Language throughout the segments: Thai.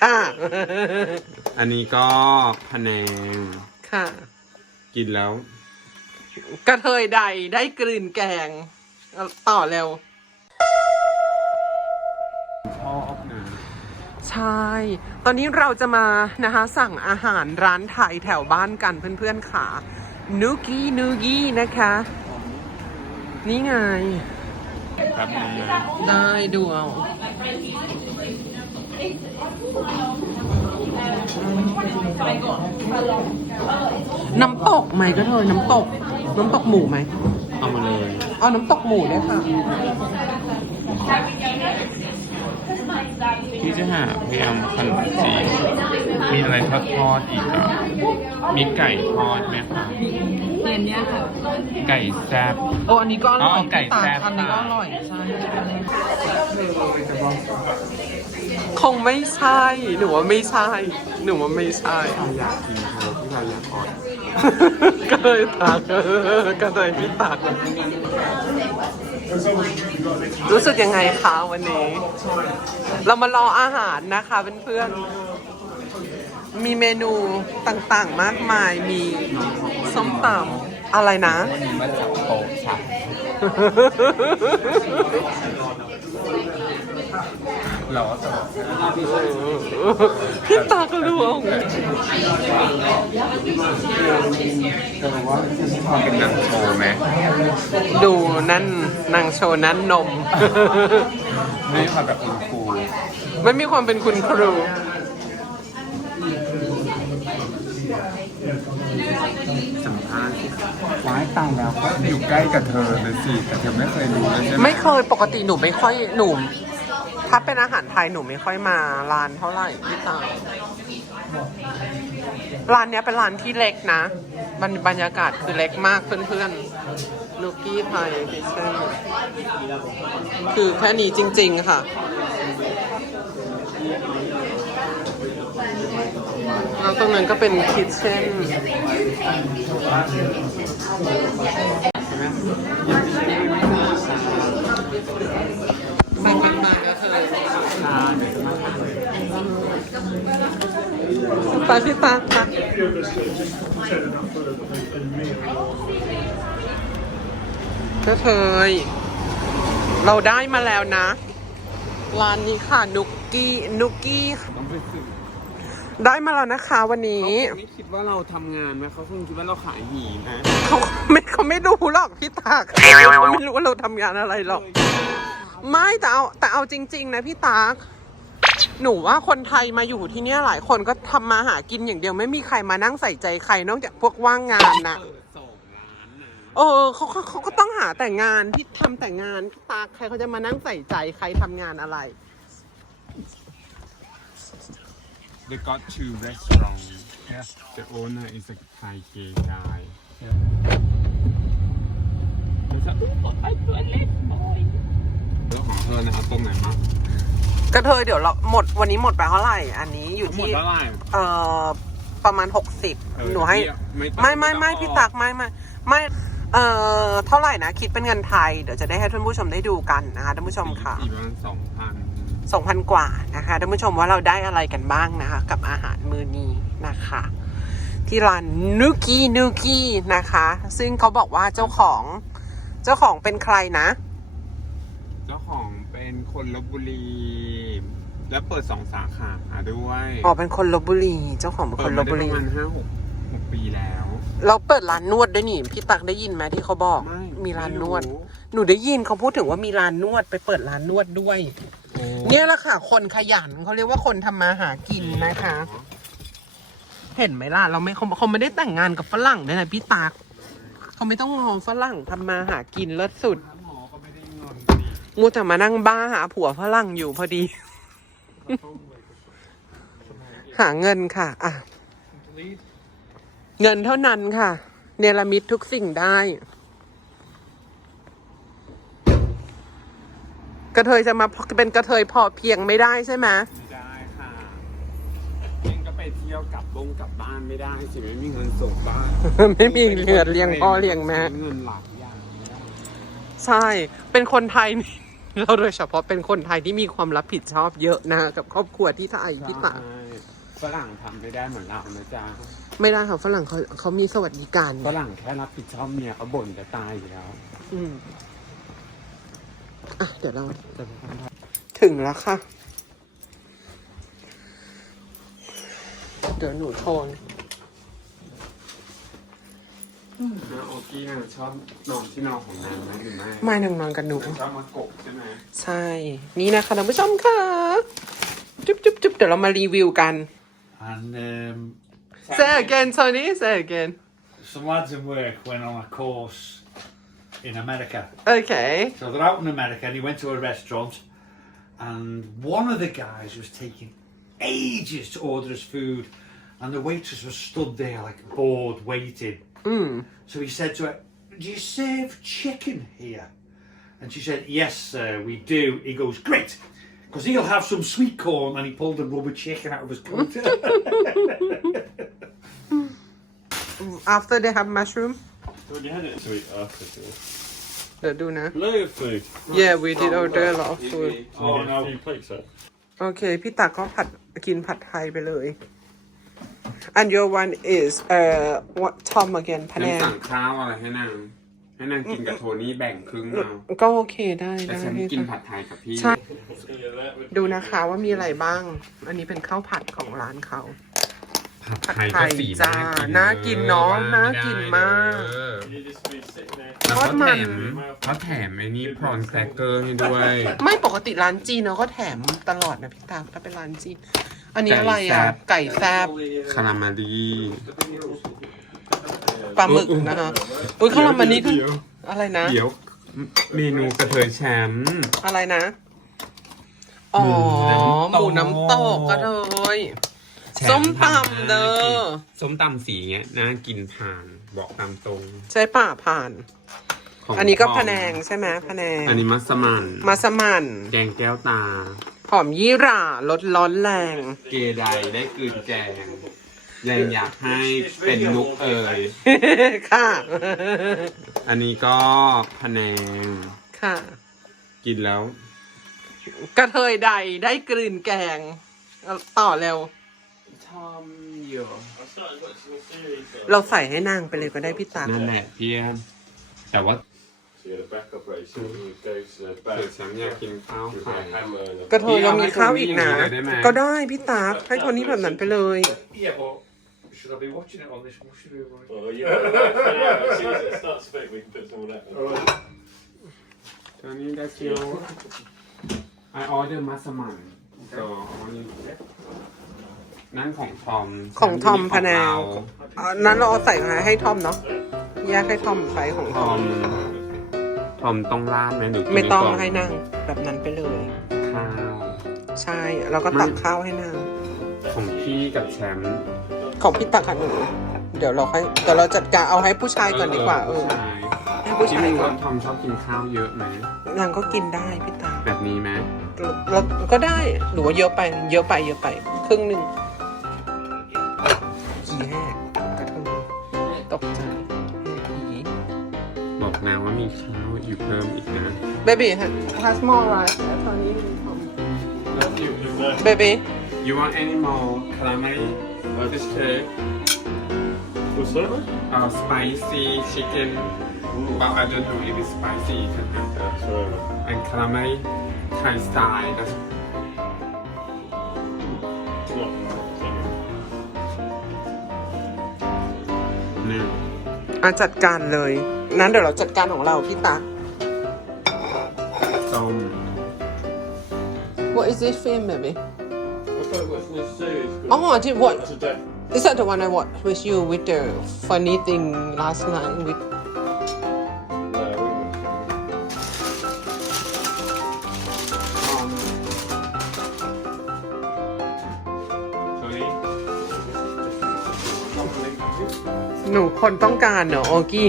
ค่ะ อันนี้ก็พะแนงค่ะ กินแล้ว กระเทยใดได้กลืนแกงเอาต่อเร็ว ชอบนะใช่ ตอนนี้เราจะมานะคะสั่งอาหารร้านไทยแถวบ้านกันเพื่อนๆค่ะนูกี้นูกี้นะคะ นี่ไง แป๊บนึงนะ ได้ดูเอา น้ำตกไหมก็เธอ น้ำตก น้ำตกหมูไหม เอามาเลย เอาน้ำตกหมูด้วยค่ะ พี่จะหาพยายามขนมจีนมีอะไรทอดทอดๆอีกอะมีไก่ทอดไหมคะเรียนเนี้ยค่ะไก่แซ่บ โอ้อันนี้ก็อร่อยอ๋อไก่แซ่บอันนี้ก็อร่อย ใช่ คงไม่ใช่ หนูว่าไม่ใช่ หนูว่าไม่ใช่อยากกินโชว์ที่เราอยากออดก็เลยตักก็เลยพี่ตักรู้สึกยังไงคะวันนี้ เรามารออาหารนะคะเพื่อนๆมีเมนูต่างๆมากมายมีส้มตำอะไรนะวันนี้มาจากโต๊ะฉัน เราก็จะบอกพี่ตาก็รู้เอาเป็นหนังโชว์ไหมดูนั่นนางโชว์นั้นนมไม่ค่ะแบบคุณครูไม่มีความเป็นคุณครู สัมภาษณ์สิครับว้ายตายแล้วเขาอยู่ใกล้กับเธอเลยสิแต่เธอไม่เคยรู้เลยใช่ไหมไม่เคยปกติหนูไม่ค่อยหนู ถ้าเป็นอาหารไทยหนูไม่ค่อยมาร้านเท่าไหร่พี่ตาร้านเนี้ยเป็นร้านที่เล็กนะบรรบรรยากาศคือเล็กมากเพื่อนๆลูกี้ไทยพิเศษคือแค่นี้จริง ๆ ค่ะ แล้วตรงนั้นก็เป็นคิทเช่น สั่งเป็นบางกระเทย ไปพี่ตาค่ะกระเทยเราได้มาแล้วนะ ร้านนี้ค่ะ นุกกี้นุกกี้ ได้มาแล้วนะคะวันนี้เขาไม่คิดว่าเราทำงานไหมเขาคงคิดว่าเราขายหีนะเขาไม่เขาไม่รู้หรอกพี่ตากเขาไม่รู้ว่าเราทำงานอะไรหรอก ไม่แต่เอาแต่เอาจริง ๆ นะพี่ตากหนูว่าคนไทยมาอยู่ที่เนี่ยหลายคนก็ทำมาหากินอย่างเดียวไม่มีใครมานั่งใส่ใจใครนอกจากพวกว่างงานนะ เปิดสองร้านนะเออเขาเขาเขาก็ต้องหาแต่งานที่ทำแต่งานพี่ตากใครเขาจะมานั่งใส่ใจใครทำงานอะไร They got two restaurants. Yeah. The owner is a Thai gay guy. เดี๋ยวจะอุ๊ยไอ้ตัวเล็กน้อย เรื่องของเธอนะเอาตรงไหนมากระเทยเดี๋ยวเราหมดวันนี้หมดไปเท่าไหร่ อันนี้อยู่หมดที่ เท่าไหร่ เอ่อประมาณหกสิบเออหนูให้ต้องไม่ไม่ไม่ต้อง พี่ตักไม่ไม่ไม่เอ่อเท่าไหร่นะ คิดเป็นเงินไทย เดี๋ยวจะได้ให้ท่านผู้ชมได้ดูกันนะคะท่านผู้ชมค่ะสี่ประมาณสองพันสองพันกว่านะคะท่านผู้ชมว่าเราได้อะไรกันบ้างนะคะ กับอาหารมื้อนี้นะคะ ที่ร้านนุกี้นุกี้นะคะ ซึ่งเขาบอกว่าเจ้าของเจ้าของเป็นใครนะ เจ้าของเป็น คนลบบุรี และเปิดสองสาขาด้วยอ๋อเป็นคนลบบุรี เจ้าของเป็นเปิคดนลมาบได้บุปรีระมาณห้าหกหกปีแล้ว เราเปิดร้านนวดด้วยนี่พี่ตักได้ยินไหมที่เขาบอกไม่มีร้านนวดไม่รู้หนูได้ยินเขาพูดถึงว่ามีร้านนวดไปเปิดร้านนวดด้วยโอ้เนี่ยแหละค่ะ คนขยันเขาเรียกว่าคนทำมาหากินนะคะ เห็นไหมล่ะ เราไม่เขาเขาไม่ได้แต่งงานกับฝรั่งด้วยนะพี่ตากเขาไม่ต้องงอฝรั่งทำมาหากินเลิศสุดหมอก็ไม่ได้เงินดี มูแต่มานั่งบ้าหาผัวฝรั่งอยู่พอดี หาเงินค่ะ อะ เงินเท่านั้นค่ะ เนรมิตทุกสิ่งได้ กระเทยจะมาเป็นกระเทยพอเพียงไม่ได้ใช่ไหมไม่ได้ค่ะเองก็ไปเที่ยวกลับบงกลับบ้านไม่ได้สิไม่มีเงินส่งบ้าน ไม่มีเงินเลี้ยงพ่อเลี้ยงแม่ เงินหลักอย่างเดียวใช่ เป็นคนไทยนี่ เราโดยเฉพาะเป็นคนไทยที่มีความรับผิดชอบเยอะนะกับครอบครัวที่ไทยพี่ตาใช่ฝรั่งทำไม่ได้เหมือนเรานะจ๊ะไม่ได้ค่ะฝรั่งเขาเขามีสวัสดิการฝรั่งแค่รับผิดชอบเมียเขาบ่นจะตายอยู่แล้ว อืมอะเดี๋ยวเราจะไปทำไทยถึงแล้วค่ะ เดี๋ยวหนูโทน นะโอกี้นะชอบนอนที่นอนของนางนะหรือไม่ไม่นางนอนกับหนูชอบมากบใช่ไหมใช่ นี่นะคะท่านผู้ชมค่ะจุ๊บจุ๊บจุ๊บเดี๋ยวเรามารีวิวกัน And um, say again Tony say again some lads in work went on a course in America. okay So they're out in America and he went to a restaurant and one of the guys was taking ages to order his food and the waitress was stood there like bored waiting. mm. So he said to her, Do you serve chicken here? And she said, Yes, sir, we do. He goes, Great, because he'll have some sweet corn. And he pulled a rubber chicken out of his coat. after they have mushroom Well, you had it sweet after this. เดี๋ยวดูนะ Load of food. yeah we did order a lot of food Oh, Oh, no. A few plates there. โอเค พี่ตาก็ผัดกินผัดไทยไปเลย and your one is uh what Tom again พะแนนางงสั่งข้าวอะไรให้นางให้นางกินกับโทนี่แบ่งครึ่งเอาก็โอเคได้แต่ได้ฉันพี่กินตาผัดไทยกับพี่ใช่ Yeah, that would ดูนะคะว่ามีอะไรบ้าง อันนี้เป็นข้าวผัดของร้านเขา ผัดผัดไทยไทก็ยสีจ้าน่ากินเนาะน่ากินมาก you just be sitting there. แล้วทอก็ดมัแถนมเขาแถมไอ้นี่พรอนแครกเกอร์ให้ด้วย ไม่ปกติร้านจีนเราก็แถมตลอดนะพี่ตาถ้าเป็นร้านจีน อันนี้อะไรอะ ไก่แซบคารามารีปลาหมึกนะคะอุ้ยข้าวรามันนี่คือเดี๋ยวอะไรนะ เดี๋ยวเมนูกระเทยแชมป์อะไรนะ อ๋อหหมูมูน้ำน้ำตตกกก็เลยแชป์ส้มตำเด้อส้มตำสีเงี้ยน่ากินผ่านบอกตามตรง ใช่ป่าผ่านของอันนี้ก็พ่พะแนงใช่ไหมพะแนง อันนี้มัสมั่นมาสมันแกงแก้วตา หอมยี่หร่าลดร้อนแรง เกไดได้กลืนแกงยังอยากให้เป็นนุกเอ่ย ค่ะ อันนี้ก็พะแนง ค่ะ กินแล้ว กระเทยใดได้กลืนแกงเอาต่อเร็วชอบอยู่ I started watching a series. on- เราใส่ให้นางไปเลยก็ได้พี่ตานั่นแหละเพี้ยนแต่ว่า So you had a back operation. You would go to the เกิ back ดฉันอยากกินข้าว with ไข่ a hammer and a กระเทยเรามีข้าวอีกนะพี่เอาให้คนนี้อย่างนี้เลยได้ไหมก็ได้พี่ตาให้คนนี้แบบนั้นไปเลย yeah, but should I be watching it on this mushroom? or- Oh, yeah. yeah. As soon as it starts to fit, we can put some of that in. ตัวนี้ได้เชียว I order มัสมั่น so นั่นของทอมของทอมขพะแนงเราอ่านั้นเราเอาใส่มาให้ทอมเนาะแยกให้ทอมใส่ของททออมม ทอมต้องราดไหมหรือกินไม่ต้องก่นให้นางแบบนั้นไปเลย ข้าว ใช่เราก็ตักข้าวให้นางของพี่กับแชมป์ของพี่ตักกับหนูเดี๋ยวเราค่อยเดี๋ยวเราจัดการเอาให้ผู้ชายก่อนดีกว่าเออผู้ชายให้ผู้ที่ชายมีคก่อนนทอมชอบกินข้าวเยอะไหมนางก็กินได้พี่ตาแบบนี้ไหมเราก็ได้หรือว่าเยอะไปเยอะไปเยอะไป ครึ่งหนึ่งขี้แห้งกระเทยตกใจผี บอกนางว่ามีข้าวอยู่เพิ่มอีกนะ baby has more rice ตอนนี้ You, you know. baby You want any more calamari or this cake What's that? uh, spicy chicken but I don't know if it's spicy you can have that Sorry. and calamari Thai style that's No. นี่อะจัดการเลย นั้นเดี๋ยวเราจัดการของเราพี่ตาส้ม What is this film baby I started watching this series. Oh I did what To death. Is that the one I watched with you with the funny thing last night with หนูคนต้องการเนอะโอกี้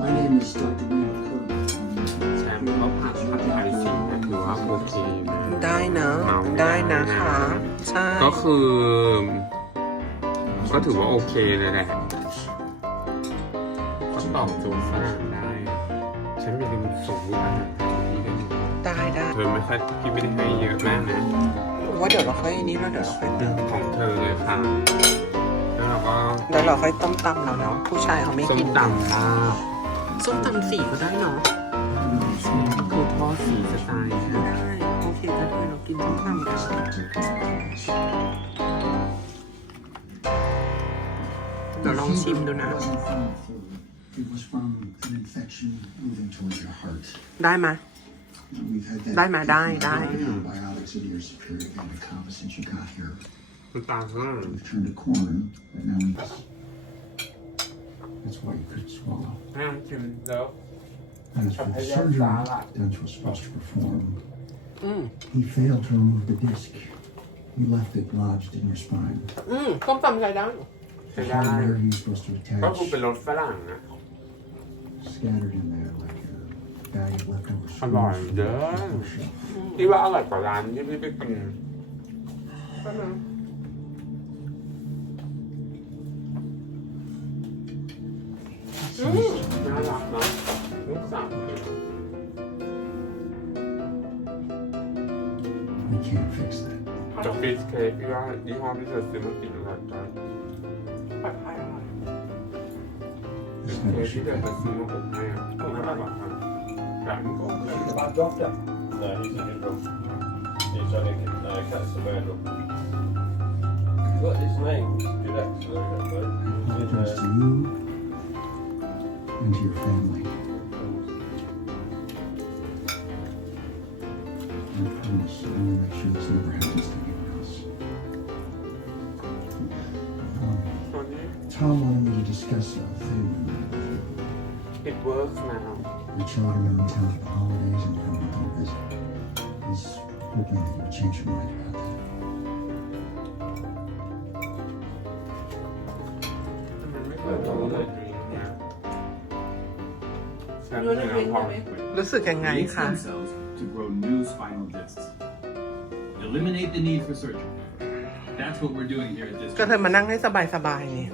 My name is Dr. Raymond Kerr. แชมป์เขาผัดผัดไทยสิงห์นะถือว่าโอเคนะได้นะเมาได้นะคะไใช่ ก็คือ ก็ถือว่าโอเคเลยแหละก็ตอบโจทย์ เธอไม่ค่อยพี่ไม่ได้ให้เยอะมากนะว่าเดี๋ยวเราค่อยนี้แล้วเดี๋ยวเราค่อยเติมของเธอเลยค่ะ แล้วเราก็แล้วเราค่อยต้มตำเราเนาะผู้ชายเขาไม่ส้มกินตำลาบส้มตำสีก็ได้เนาะคือทอดสีสไตล์ได้โอเคก็ได้เรากินส้มตำกันเดี๋ยวลองชิมดูนะ It wasn't from food. It was from an infection moving towards your heart. ได้ไหม We've had that. ได้มาได้ได้ Antibiotics in your superior vena cava since you got here. คุณตาก็ We've turned a corner, but now we. That's why you couldn't swallow. ให้ชิมแล้ว As for the surgery Dent was supposed to perform, อืม he failed to remove the disc. He left it lodged in your spine. อืมส้มตำใส่ได้ ใช้ The ได้ hardware he was supposed to ก็คือ attach เป็นรสฝรั่งอะ scattered in there like อร่อย screws เด้อ from the bookshelf. ที่ว่าอร่อยกว่าร้านที่พี่ไปกินน่ารักเนาะลูกสาว We can't fix that. จะฟิชเค้กพี่ว่ายี่ห้อที่เธอซื้อมากินอร่อยจังปลอดภัยอร่อย This เค้ never กที่ should เธอ happen. จะซื้อมาอบให้อะอร่อยมากร้านก็ Bad doctor. No, he's a. He's his name? You and your family. I promise I'm going to make sure this never happens to anyone else. Tom wanted me to discuss a thing. it works now Your children are in town for the holidays and come on a visit. He's hoping that you'll change your mind about that. มันไม่เคยรู้เลยนะฉันเลยนะพอ รู้สึกยังไง Need คะ stem cells to grow new spinal discs. Eliminate the need for surgery. That's what we're doing here at this. ก็เธอมานั่งให้สบายๆนี่